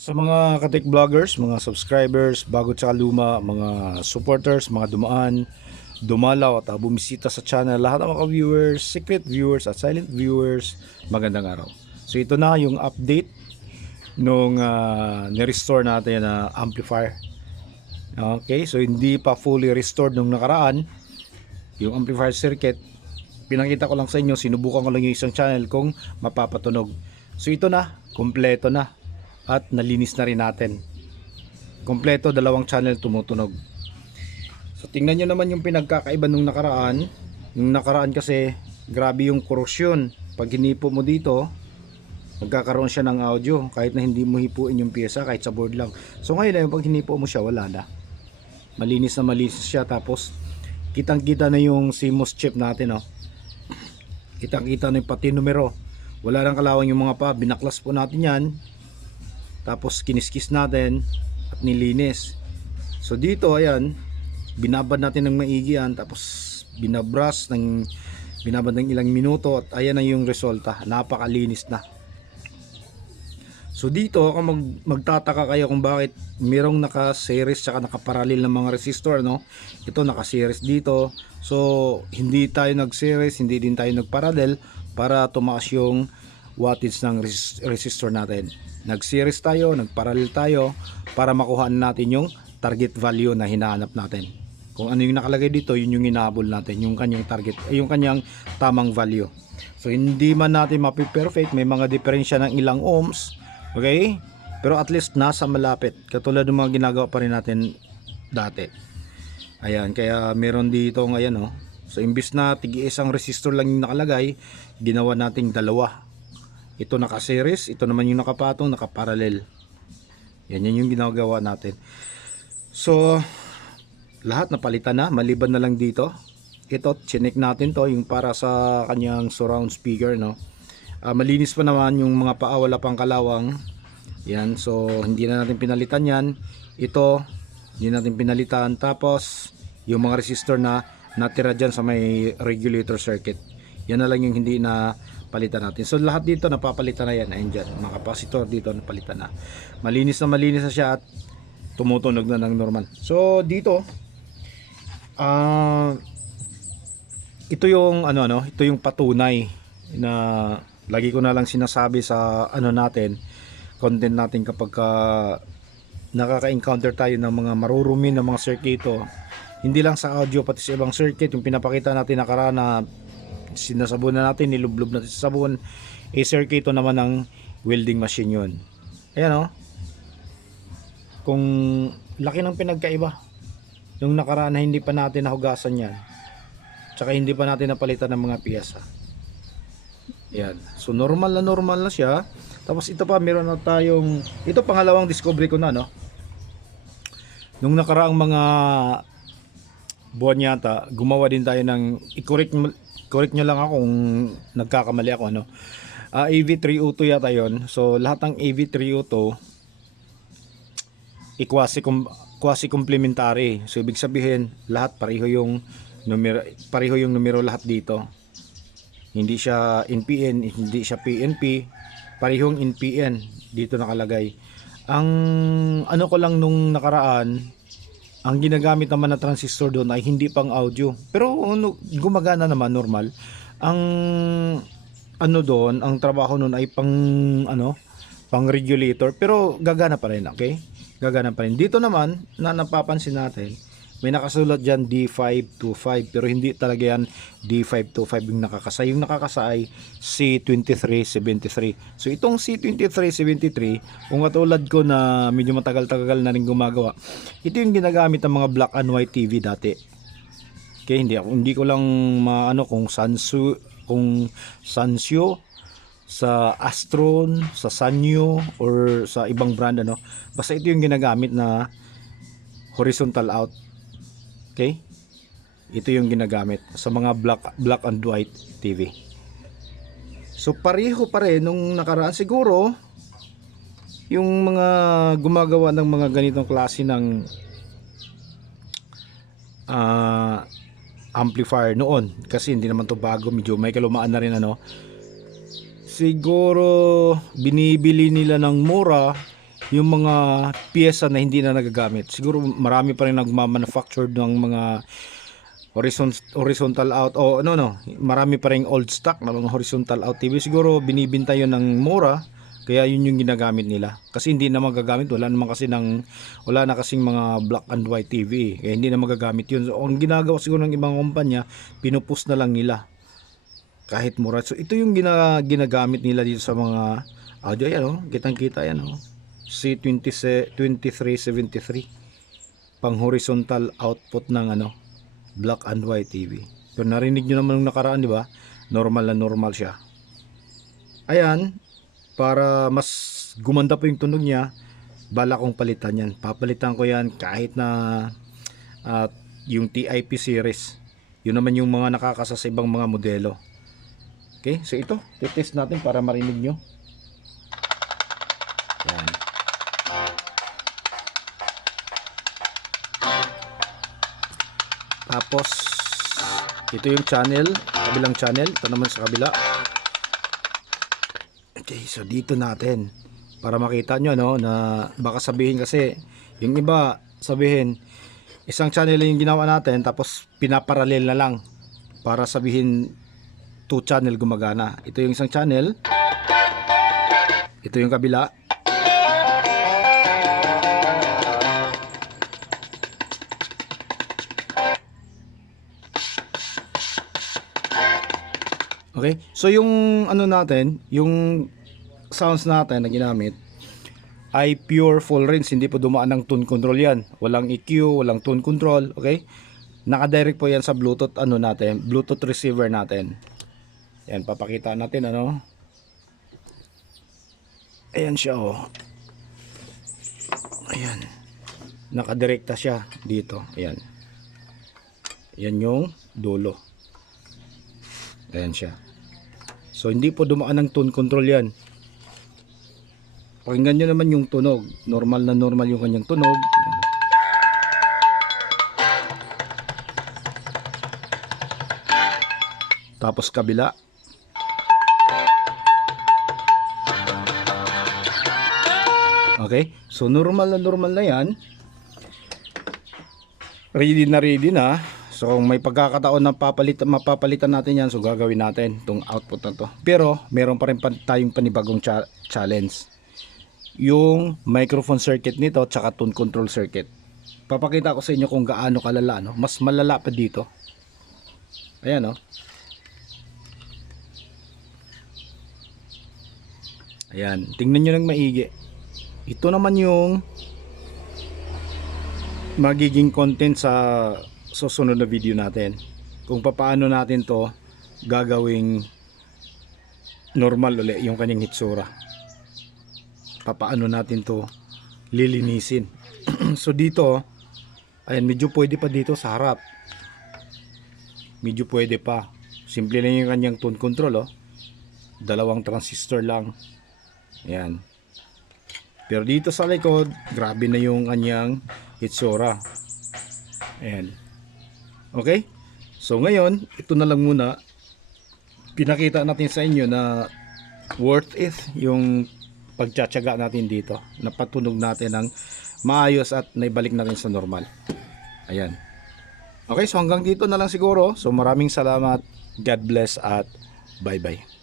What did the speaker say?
Sa mga katik vloggers, mga subscribers, bago tsaka luma, mga supporters, mga dumaan, dumalaw at bumisita sa channel, lahat ng mga viewers, secret viewers at silent viewers, magandang araw. So ito na yung update nung ni-restore natin na amplifier. Okay, so hindi pa fully restored nung nakaraan yung amplifier circuit. Pinakita ko lang sa inyo, sinubukan ko lang yung isang channel kung mapapatunog. So ito na, kompleto na. At nalinis na rin natin. Kompleto, dalawang channel tumutunog. So tingnan nyo naman yung pinagkakaiba nung nakaraan. Nung nakaraan kasi grabe yung korosyon. Pag hinipo mo dito, magkakaroon siya ng audio kahit na hindi mo hipuin yung pyesa, kahit sa board lang. So ngayon pag hinipo mo siya, wala na. Malinis na malinis siya. Tapos kitang kita na yung CMOS chip natin, oh. Kitang kita na yung pati numero. Wala lang kalawang yung mga pa. Binaklas po natin yan, tapos kiniskis natin at nilinis. So dito ayan, binabad natin ng maigi yan, tapos binabras ng ilang minuto at ayan na yung resulta. Napakalinis na. So dito kung magtataka kayo kung bakit mayroong naka-series tsaka naka-parallel ng mga resistor, no? Ito naka-series dito. So hindi tayo nag-series, hindi din tayo nag-parallel para tumaas yung wattage ng resistor natin. Nag-series tayo, nag-parallel tayo para makuha natin yung target value na hinahanap natin. Kung ano yung nakalagay dito, yun yung hinahabol natin, yung kanyang target, yung kanyang tamang value. So hindi man natin mapi-perfect, may mga diferensya ng ilang ohms, okay? Pero at least nasa malapit, katulad ng mga ginagawa pa rin natin dati. Ayan, kaya meron dito ngayon, oh. So imbis na tig-isang resistor lang yung nakalagay, ginawa nating dalawa. Ito naka-series, ito naman yung nakapatong, naka-parallel. Yan yung ginagawa natin. So lahat napalitan na, maliban na lang dito. Ito, chinek natin to, yung para sa kanyang surround speaker, no. Malinis pa naman yung mga paa, wala pang kalawang. Yan, so hindi na natin pinalitan yan. Ito, hindi natin pinalitan. Tapos yung mga resistor na natira dyan sa may regulator circuit, yan na lang yung hindi na palitan natin. So lahat dito napapalitan na yan. Ayun dyan, mga capacitor dito napalitan na. Malinis na siya at tumutunog na ng normal. So dito ito yung ito yung patunay na lagi ko na lang sinasabi sa natin, content natin, kapag nakaka-encounter tayo ng mga marurumi ng mga circuito, hindi lang sa audio pati sa ibang circuit. Yung pinapakita natin nakaraan na sinasabunan natin, nilublob natin sa sabon, circuito naman ng welding machine yun. Ayan, oh. Kung laki ng pinagkaiba yung nakaraan na hindi pa natin nahugasan yan, tsaka hindi pa natin napalitan ng mga piyesa. Yan. So normal na siya. Tapos ito pa, meron na tayong, ito pangalawang discovery ko na, no. Nung nakaraang mga buwan yata, gumawa din tayo ng correct nyo lang ako kung nagkakamali ako, AV302 yata yon. So lahat ng AV302 quasi complementary. So ibig sabihin lahat pareho yung numero lahat dito. Hindi siya NPN, hindi siya PNP, parehong NPN dito nakalagay. Ang ano ko lang nung nakaraan, ang ginagamit naman na transistor doon ay hindi pang audio, pero gumagana naman normal. Ang doon, ang trabaho noon ay pang regulator, pero gagana pa rin, okay? Gagana pa rin. Dito naman na napapansin natin, may nakasulat dyan D525, pero hindi talaga yan D525 yung nakakasa. Yung nakakasa ay C2373. So itong C2373, kung katulad ko na medyo matagal-tagal na rin gumagawa, ito yung ginagamit ng mga black and white TV dati. Okay, hindi ko lang maano kung Sansyo, sa Astron, sa Sanyo, or sa ibang brand, basta ito yung ginagamit na horizontal out. Okay, ito yung ginagamit sa mga black and white TV. So pareho pa rin nung nakaraan. Siguro yung mga gumagawa ng mga ganitong klase ng amplifier noon, kasi hindi naman to bago, medyo may kalumaan na rin, siguro binibili nila ng mura yung mga piyesa na hindi na nagagamit. Siguro marami pa rin nagmamanufacture ng mga horizontal out o marami pa rin old stock na mga horizontal out TV. Siguro binibenta yun ng mura, kaya yun yung ginagamit nila. Kasi hindi na magagamit, wala na kasing mga black and white TV, kaya hindi na magagamit yun. So ang ginagawa siguro ng ibang kumpanya, pinupus na lang nila kahit mura. So ito yung ginagamit nila dito sa mga audio. Yan kitang kita yan C2373 pang horizontal output ng black and white TV. Pero narinig nyo naman nung nakaraan, di ba? Normal na normal siya. Ayan, para mas gumanda po yung tunog niya, bala kong palitan yan. Papalitan ko yan kahit na yung TIP series. Yun naman yung mga nakakasa sa ibang mga modelo. Okay, so ito, titest natin para marinig nyo. Yan. Tapos ito yung channel, kabilang channel, ito naman sa kabila. Okay, so dito natin para makita nyo na baka sabihin, kasi yung iba sabihin isang channel yung ginawa natin tapos pinaparalel na lang para sabihin 2 channel gumagana. Ito yung isang channel, ito yung kabila. Okay, so yung natin, yung sounds natin na ginamit ay pure full range, hindi po dumaan ng tone control yan. Walang EQ, walang tone control, okay? Naka-direct po yan sa Bluetooth natin, Bluetooth receiver natin. Yan, papakita natin Ayan siya Ayan. Nakadirekta siya dito. Ayan. Yan yung dulo. Ayan siya. So hindi po dumaan ng tone control yan. Pakinggan nyo naman yung tunog. Normal na normal yung kanyang tunog. Tapos kabila. Okay, so normal na yan. Ready na. So kung may pagkakataon na mapapalitan natin yan, so gagawin natin itong output na to. Pero meron pa rin tayong panibagong challenge, yung microphone circuit nito tsaka tone control circuit. Papakita ko sa inyo kung gaano kalala, mas malala pa dito. Ayan Ayan, tingnan nyo ng maigi. Ito naman yung magiging content sa susunod na video natin, kung paano natin to gagawing normal uli yung kanyang hitsura, paano natin to lilinisin. So dito ayan, medyo pwede pa dito sa harap, medyo pwede pa, simple lang yung kanyang tone control dalawang transistor lang. Ayan. Pero dito sa likod, grabe na yung kanyang hitsura. Ayan. Okay? So ngayon, ito na lang muna. Pinakita natin sa inyo na worth it yung pagtsatsaga natin dito. Napatunog natin ng maayos at naibalik natin sa normal. Ayan. Okay, so hanggang dito na lang siguro. So maraming salamat. God bless at bye bye.